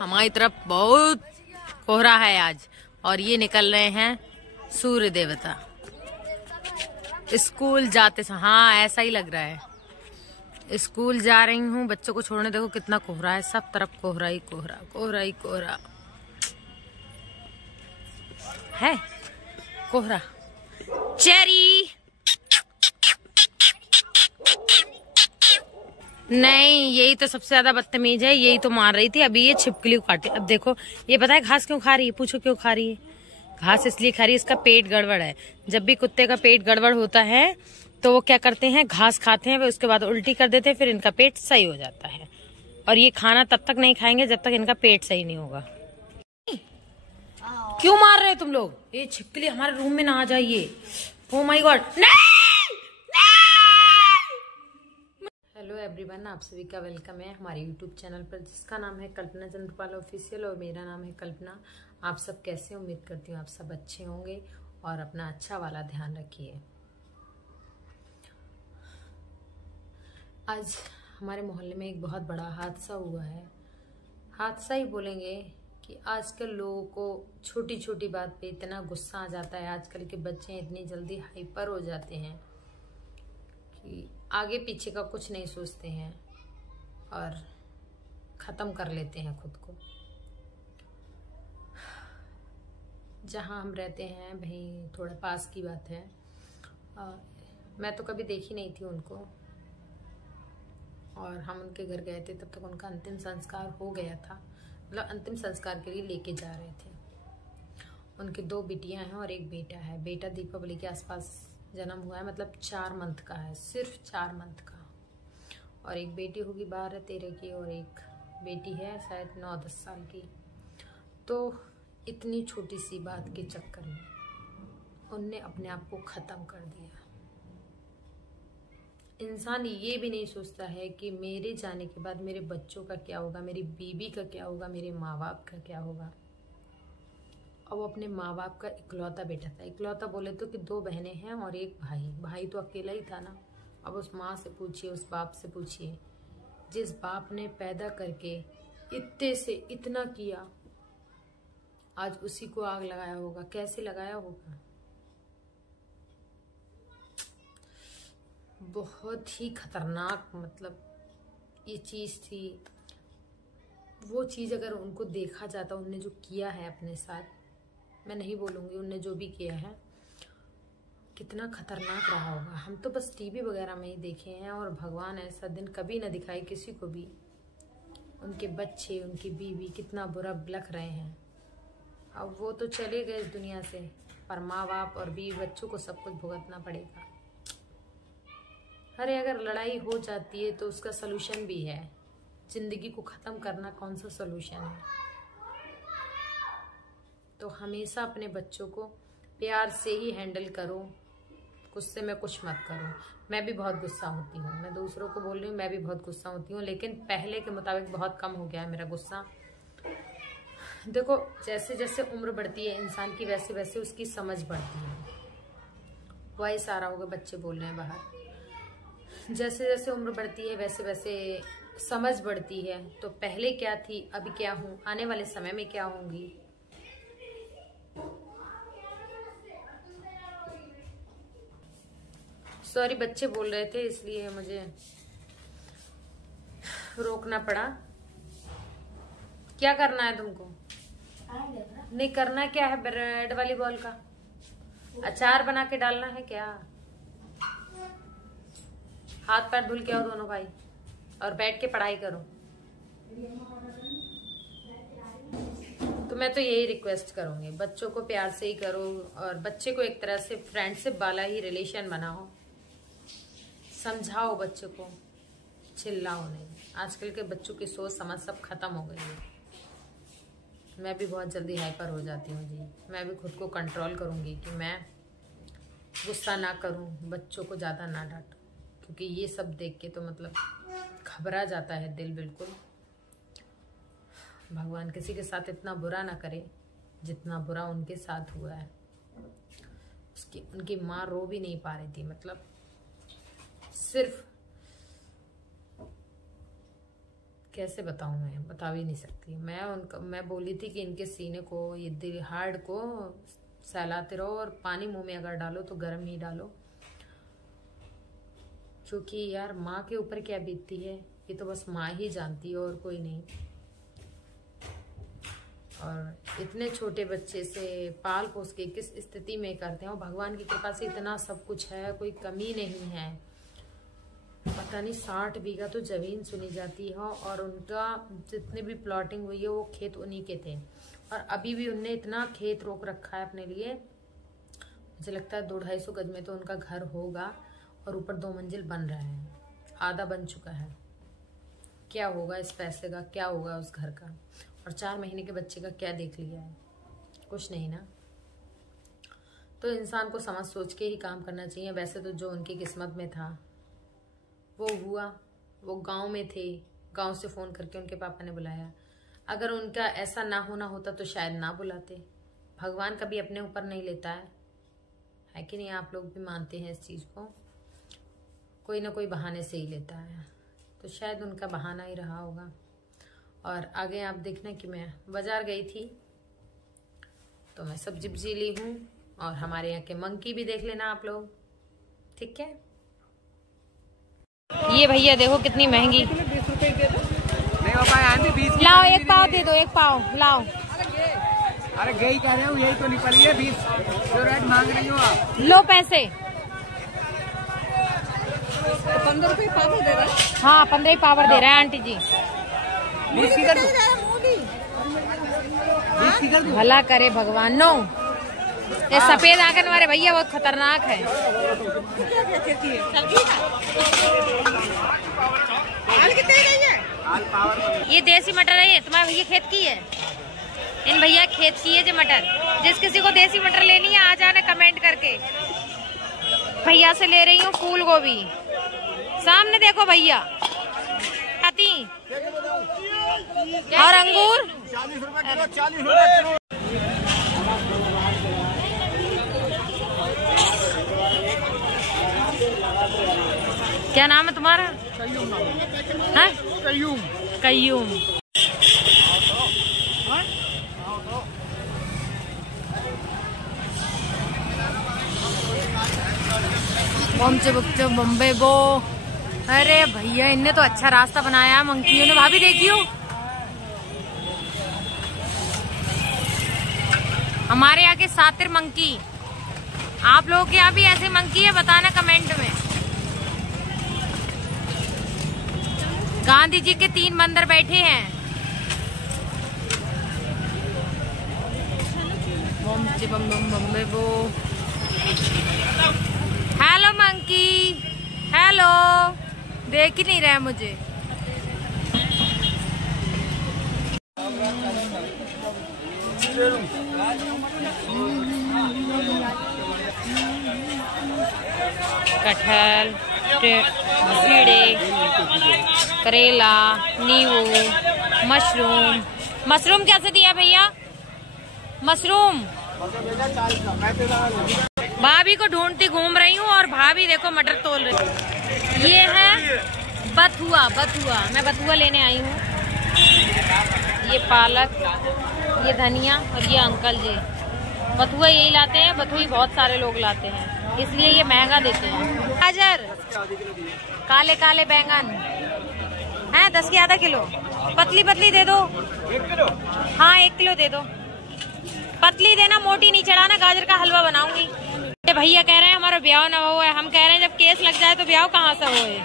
हमारी तरफ बहुत कोहरा है आज और ये निकल रहे हैं सूर्य देवता स्कूल जाते समय। हाँ, ऐसा ही लग रहा है। स्कूल जा रही हूँ बच्चों को छोड़ने, देखो कितना कोहरा है, सब तरफ कोहरा ही कोहरा, कोहरा ही कोहरा है। कोहरा चेरी नहीं, यही तो सबसे ज्यादा बदतमीज है, यही तो मार रही थी। अभी ये छिपकली काटे। अब देखो, ये पता है घास क्यों खा रही है? पूछो क्यों खा रही है? घास इसलिए खा रही है, इसका पेट गड़बड़ है। जब भी कुत्ते का पेट गड़बड़ होता है तो वो क्या करते हैं, घास खाते हैं, उसके बाद उल्टी कर देते हैं, फिर इनका पेट सही हो जाता है। और ये खाना तब तक नहीं खाएंगे जब तक इनका पेट सही नहीं होगा। क्यों मार रहे हो तुम लोग? ये छिपकली हमारे रूम में ना आ जाइए। Oh my God, hello everyone, आप सभी का वेलकम है हमारे यूट्यूब चैनल पर जिसका नाम है कल्पना चंद्रपाल ऑफिशियल और मेरा नाम है कल्पना। आप सब कैसे? उम्मीद करती हूँ आप सब अच्छे होंगे और अपना अच्छा वाला ध्यान रखिए। आज हमारे मोहल्ले में एक बहुत बड़ा हादसा हुआ है। हादसा ही बोलेंगे कि आजकल लोगों को छोटी छोटी बात पे इतना गुस्सा आ जाता है। आजकल के बच्चे इतनी जल्दी हाइपर हो जाते हैं कि आगे पीछे का कुछ नहीं सोचते हैं और ख़त्म कर लेते हैं खुद को। जहाँ हम रहते हैं भाई थोड़ा पास की बात है। मैं तो कभी देखी नहीं थी उनको, और हम उनके घर गए थे तब तक उनका अंतिम संस्कार हो गया था। मतलब अंतिम संस्कार के लिए लेके जा रहे थे। उनकी 2 बिटियां हैं और 1 बेटा है। बेटा दीपावली के आसपास जन्म हुआ है, मतलब 4 मंथ का है, सिर्फ 4 मंथ का। और 1 बेटी होगी 12-13 की और 1 बेटी है शायद 9-10 साल की। तो इतनी छोटी सी बात के चक्कर में उनने अपने आप को ख़त्म कर दिया। इंसान ये भी नहीं सोचता है कि मेरे जाने के बाद मेरे बच्चों का क्या होगा, मेरी बीवी का क्या होगा, मेरे माँ बाप का क्या होगा। और वो अपने माँ बाप का इकलौता बेटा था। इकलौता बोले तो कि 2 बहनें हैं और 1 भाई। भाई तो अकेला ही था ना। अब उस माँ से पूछिए, उस बाप से पूछिए, जिस बाप ने पैदा करके इतने से इतना किया, आज उसी को आग लगाया होगा। कैसे लगाया होगा? बहुत ही खतरनाक, मतलब ये चीज़ थी। वो चीज़ अगर उनको देखा जाता, उनने जो किया है अपने साथ, मैं नहीं बोलूँगी उनने जो भी किया है कितना खतरनाक रहा होगा। हम तो बस टीवी वगैरह में ही देखे हैं और भगवान ऐसा दिन कभी ना दिखाए किसी को भी। उनके बच्चे, उनकी बीवी कितना बुरा बिलख रहे हैं। अब वो तो चले गए इस दुनिया से, पर माँ बाप और बीवी बच्चों को सब कुछ भुगतना पड़ेगा। अरे अगर लड़ाई हो जाती है तो उसका सलूशन भी है। जिंदगी को ख़त्म करना कौन सा सलूशन है? तो हमेशा अपने बच्चों को प्यार से ही हैंडल करो, गुस्से में कुछ मत करो। मैं भी बहुत गुस्सा होती हूँ, मैं दूसरों को बोल रही हूँ, मैं भी बहुत गुस्सा होती हूँ, लेकिन पहले के मुताबिक बहुत कम हो गया है मेरा गुस्सा। देखो, जैसे जैसे उम्र बढ़ती है इंसान की, वैसे वैसे उसकी समझ बढ़ती है। वही सारा होगा, बच्चे बोल रहे हैं बाहर। जैसे जैसे उम्र बढ़ती है वैसे वैसे समझ बढ़ती है। तो पहले क्या थी, अभी क्या हूँ, आने वाले समय में क्या होंगी। सॉरी, बच्चे बोल रहे थे इसलिए मुझे रोकना पड़ा। क्या करना है तुमको? नहीं करना क्या है? ब्रेड वाली बॉल का अचार बना के डालना है क्या? हाथ पैर धुल के आओ दोनों भाई और बैठ के पढ़ाई करो। तो मैं तो यही रिक्वेस्ट करूंगी, बच्चों को प्यार से ही करो और बच्चे को एक तरह से फ्रेंडशिप वाला ही रिलेशन बनाओ। समझाओ बच्चों को, चिल्लाओ नहीं। आजकल के बच्चों की सोच समझ सब खत्म हो गई है। मैं भी बहुत जल्दी हाइपर हो जाती हूँ जी। मैं भी खुद को कंट्रोल करूँगी कि मैं गुस्सा ना करूँ, बच्चों को ज़्यादा ना डांटूँ, क्योंकि ये सब देख के तो मतलब घबरा जाता है दिल बिल्कुल। भगवान किसी के साथ इतना बुरा ना करे जितना बुरा उनके साथ हुआ है। उनकी माँ रो भी नहीं पा रही थी, मतलब सिर्फ कैसे बताऊं, मैं बता भी नहीं सकती। मैं बोली थी कि इनके सीने को, ये दिल हार्ड को सहलाते रहो और पानी मुंह में अगर डालो तो गर्म ही डालो, क्योंकि यार माँ के ऊपर क्या बीतती है ये तो बस माँ ही जानती है और कोई नहीं। और इतने छोटे बच्चे से पाल पोस के किस स्थिति में करते हैं, और भगवान की कृपा से इतना सब कुछ है, कोई कमी नहीं है। पता नहीं 60 बीघा तो जमीन सुनी जाती है, और उनका जितने भी प्लॉटिंग हुई है वो खेत उन्हीं के थे, और अभी भी उनने इतना खेत रोक रखा है अपने लिए। मुझे लगता है 200-250 गज में तो उनका घर होगा, और ऊपर 2 मंजिल बन रहा है, आधा बन चुका है। क्या होगा इस पैसे का, क्या होगा उस घर का, और 4 महीने के बच्चे का क्या देख लिया है, कुछ नहीं ना। तो इंसान को समझ सोच के ही काम करना चाहिए। वैसे तो जो उनकी किस्मत में था वो हुआ। वो गांव में थे, गांव से फोन करके उनके पापा ने बुलाया। अगर उनका ऐसा ना होना होता तो शायद ना बुलाते। भगवान कभी अपने ऊपर नहीं लेता है कि नहीं? आप लोग भी मानते हैं इस चीज को। कोई ना कोई बहाने से ही लेता है, तो शायद उनका बहाना ही रहा होगा। और आगे आप देखना कि मैं बाजार गई थी तो मैं सब्जी वब्जी ली हूँ, और हमारे यहाँ के मंकी भी देख लेना आप लोग, ठीक है? ये भैया देखो कितनी महंगी। 20 रुपए दे दो। नहीं हो पाए आंटी, 20 लाओ, 1 पाव दे दो, 1 पाव लाओ। अरे यही कह रहे हूँ, यही तो निकली है 20 जो रेट मांग रही हो आप। लो पैसे। तो 15 रुपए पावर दे रहा है। हाँ 15 ही पावर दे रहे हैं आंटी जी। 20 की कर दो। भला करे भगवान। नो, ये सफेद आंखन वाले भैया बहुत खतरनाक है। ये देसी मटर है, ये तुम्हारे भैया खेत की है। इन भैया खेत की है जो मटर। जिस किसी को देसी मटर लेनी है आ जाना कमेंट करके। भैया से ले रही हूँ फूल गोभी। सामने देखो भैया, आती और अंगूर 40 रुपए किलो, 40 रुपए किलो। क्या नाम है तुम्हारा? है? कयूम। कयूम। बम्बे वो। अरे भैया इनने तो अच्छा रास्ता बनाया मंकियों ने। भाभी देखियो, हमारे यहाँ के सातिर मंकी। आप लोगों के यहाँ भी ऐसे मंकी है? बताना कमेंट में। गांधी जी के 3 बंदर बैठे हैं। बम्बे वो। Hello monkey, hello. देख ही नहीं रहे मुझे। कटहल, कीड़े, करेला, नींबू, मशरूम। मशरूम कैसे दिया भैया? मशरूम भाभी को ढूंढती घूम रही हूँ, और भाभी देखो मटर तोल रही। ये है बथुआ। बथुआ, मैं बथुआ लेने आई हूँ। ये पालक, ये धनिया, और ये अंकल जी बथुआ यही लाते हैं। बथुआ बहुत सारे लोग लाते हैं, इसलिए ये महंगा देते हैं। गाजर, काले काले बैंगन हैं 10 के आधा किलो। पतली पतली दे दो। 1 किलो? हाँ 1 किलो दे दो। पतली देना, मोटी नहीं चढ़ाना। गाजर का हलवा बनाऊंगी। ये भैया कह रहे हैं हमारा ब्याह ना हुआ है। हम कह रहे हैं जब केस लग जाए तो ब्याह कहाँ से होए।